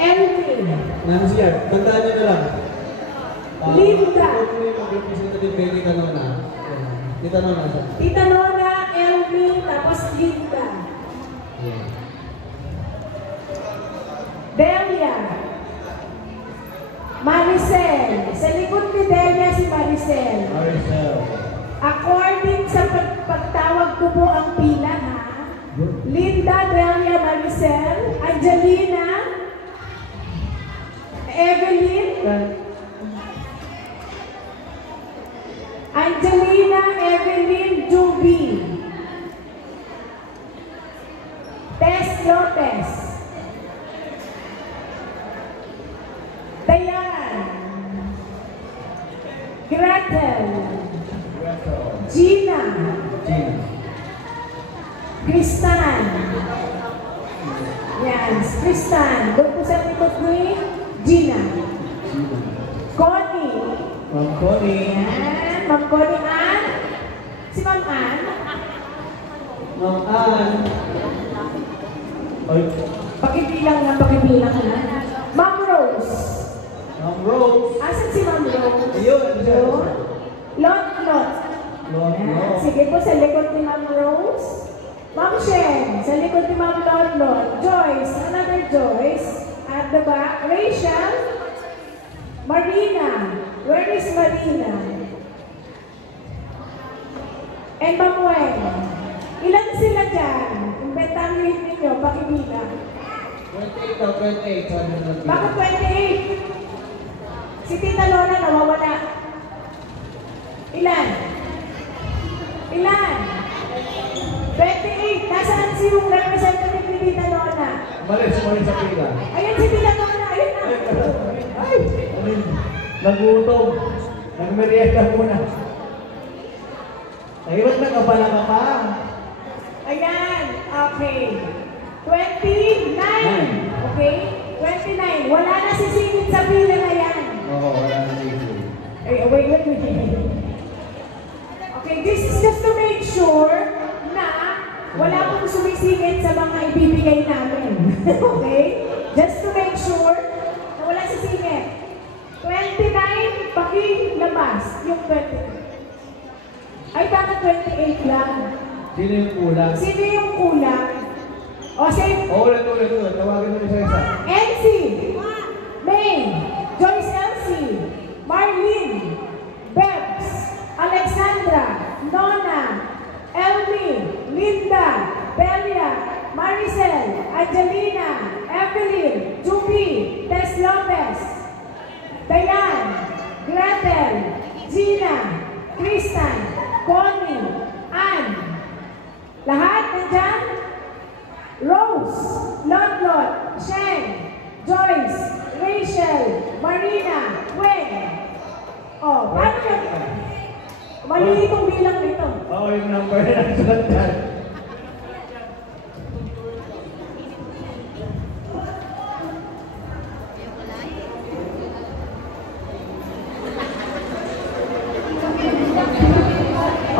Elvin. Nancy yan. Tandaan niyo na lang. Linda. Mag-represent natin kay Tita Nona. Tita Nona. Tita Nona, Elvin, tapos Linda. Delia. Maricel. Sa likod ni Delia si Maricel. Maricel. According sa pagtawag ko po ang pila, ha? Linda, Delia, Maricel, Angelina, Evelyn, Angelina, Evelyn, Juby, Tess Lopez, Dayan, Gretel, Gina, Kristan. Yan, Kristan. Doon po sa likod ni Gina. Connie. Ma'am Connie. Yan, Ma'am Connie Ann. Si Ma'am Ann. Ma'am Ann. Pakibilang na. Ma'am Rose. Ma'am Rose. Asan si Ma'am Rose? Ayun. Lot. Lot. Sige po sa likod ni Ma'am Rose. Ma'am Shen, sa likod ni Ma'am Lot. Joyce, another Joyce. At the back, Rachel. Marina. Where is Marina? And Ma'am Wen. Ilan sila dyan? Inventang rate ninyo, pakibilang. 28 daw, 28. Bakit 28? Si Tita Lona nawawala. Ilan? 28. Nasaan si yung representative ni Tita Lona? Malis sa pila. Ayan si Tita Lona. Ayun na. Ay! Nagutom. Nagmerienda muna. Ayun, nagkabala ka pa. Ayan. Okay. 29. Okay? 29. Wala na sisingit sa pila na yan. Oo, wala na sisingit. Ay, wait. Okay, this is just to make sure na wala pong sumisingit sa mga ibibigay namin. Okay? Just to make sure na wala sisingit. 29, pakilabas yung 29. Ay, bakit 28 lang? Sino yung kulang? Sino yung kulang? O, say, Ulit. Tawagin mo isa-isa. Elsie, May, Joyce Elsie, Marlene, Bebs, Alexandra, Nona, Elmi, Linda, Belia, Maricel, Angelina, Evelyn, Juby, Tess Lopez, Dayan, Gretel, Gina, Kristan, Connie, Ann. Lahat nandyan? Rose, Lot, Shen, Joyce, Rachel, Marina, Gwen. Oh, paano yun? Mali itong bilang nito. Oo, yung number na nagsulat dyan.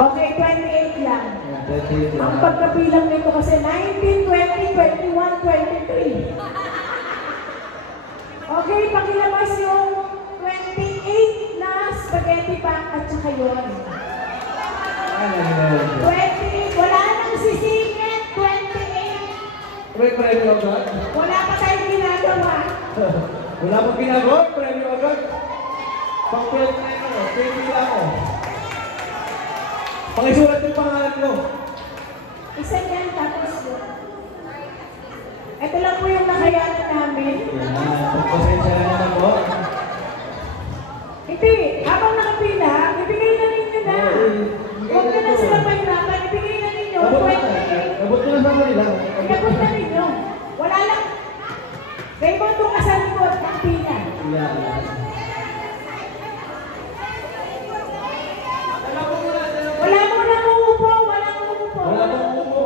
Okay, 28 lang. 28 lang. Ang pagkabilang nito kasi 19, 20, 21, 23. Okay, pakilabas yung 28 na spaghetti pack at saka yun. 20, wala nang sisingit, 28. May premyo agad? Wala pa tayong ginagawa. Wala pang ginagawa? Premyo agad? Pang-12 na yun, 20 lang ako. Pakisulat yung pangalan ko. Isa yan, tapos yun. Ito lang po yung nakayanan namin. Pagpasensya na naman po. Hindi, habang nakapila, ibigay na ninyo na. Huwag na na sila pahirapan, ibigay na ninyo. Abot ko na sa kanila. Iabot na ninyo. Wala lang. Raymond, doon ka sa likod ng pila. Wala mo na umupo, wala mo umupo. Wala pang umupo.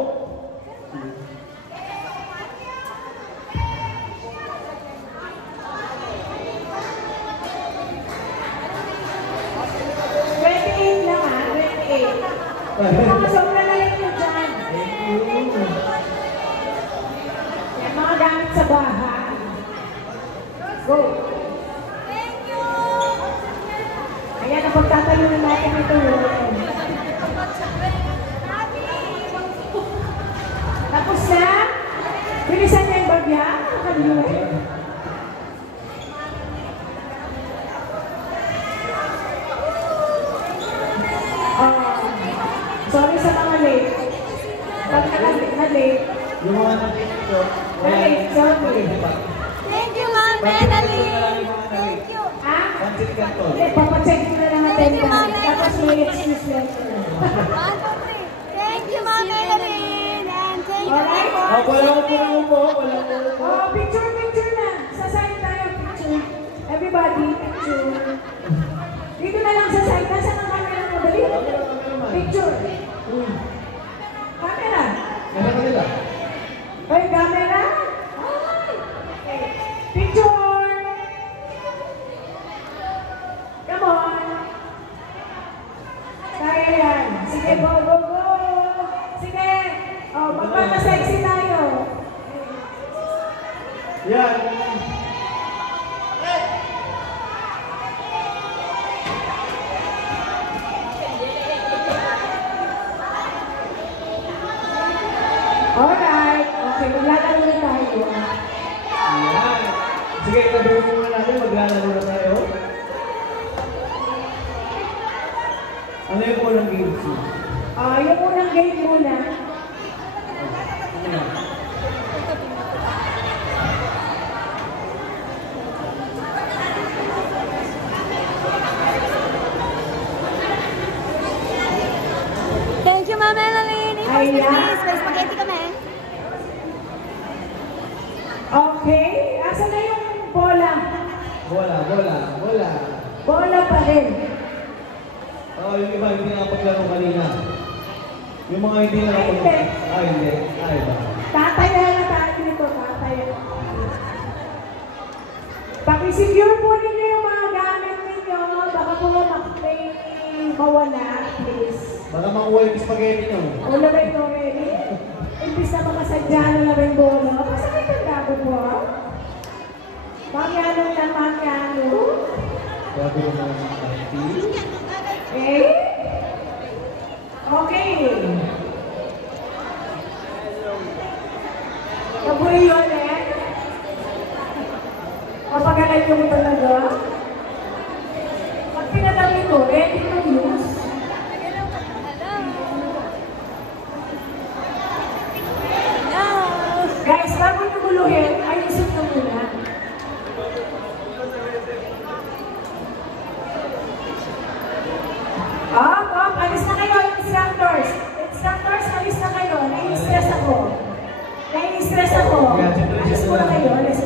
Mga sobra na lang nyo dyan. Yan, mga gamit sa bahay. Go. Ayan, napagtatayo na natin ito. Tapos na? Bilisan niya yung bagya? Nakalimutan. Sorry sa mga late. Pag na-late. Yung mga nakikita, Na-late, sorry. Thank you, Ma'am Melanie. Thank you. Ah? Pansit Canton. Hindi, papacheck ko na lang natin. Thank you, Ma'am. Tapos may excuse letter. 1, 2, 3. Thank you, Ma'am Melanie. And thank you, Alright. everyone. Wala ko po. Wala ko po. Oh, picture na. Sa side tayo, picture. Everybody, picture. Dito na lang sa side. Nasaan ang camera mo? Dali. Picture. Camera. Ano ka nila? Ay, camera. Okay. Picture. Come on. Kaya yan. Sige, go, go, go. Sige. Oh, magpapasexy tayo. Yan. Alright. Okay, maglalaro na tayo. Yan. Sige, itabi muna natin. Maglalaro na tayo. Ano yung unang games? Yung unang game muna. Thank you, Ma'am Melanie. Ayan. May spaghetti kami. Okay. Asa na yung bola? Bola. Bola pa rin. Oh, yung iba, hindi nakapaglaro kanina. Yung mga hindi nakapaglaro. Hindi. Iba. Tataya na tayo nito. Tataya. Pakisecure po ninyo yung mga gamit ninyo. Baka po may mawala, please. Baka makuha yung spaghetti nyo. Wala ba ito already? Imbis na makasadya na lang yung bola. Basta may tanda ko po. Mangyano na mangyano. Grabe yung mga party. Okay? Okay. Kabuhay yun eh. Mapagalan yung talaga. Pag pinadami ko, ready to use. Guys, bago nyo guluhin, ayusin nyo muna. Alis na kayo, instructors. Instructors, alis na kayo. Nai-stress ako. Alis muna kayo, alis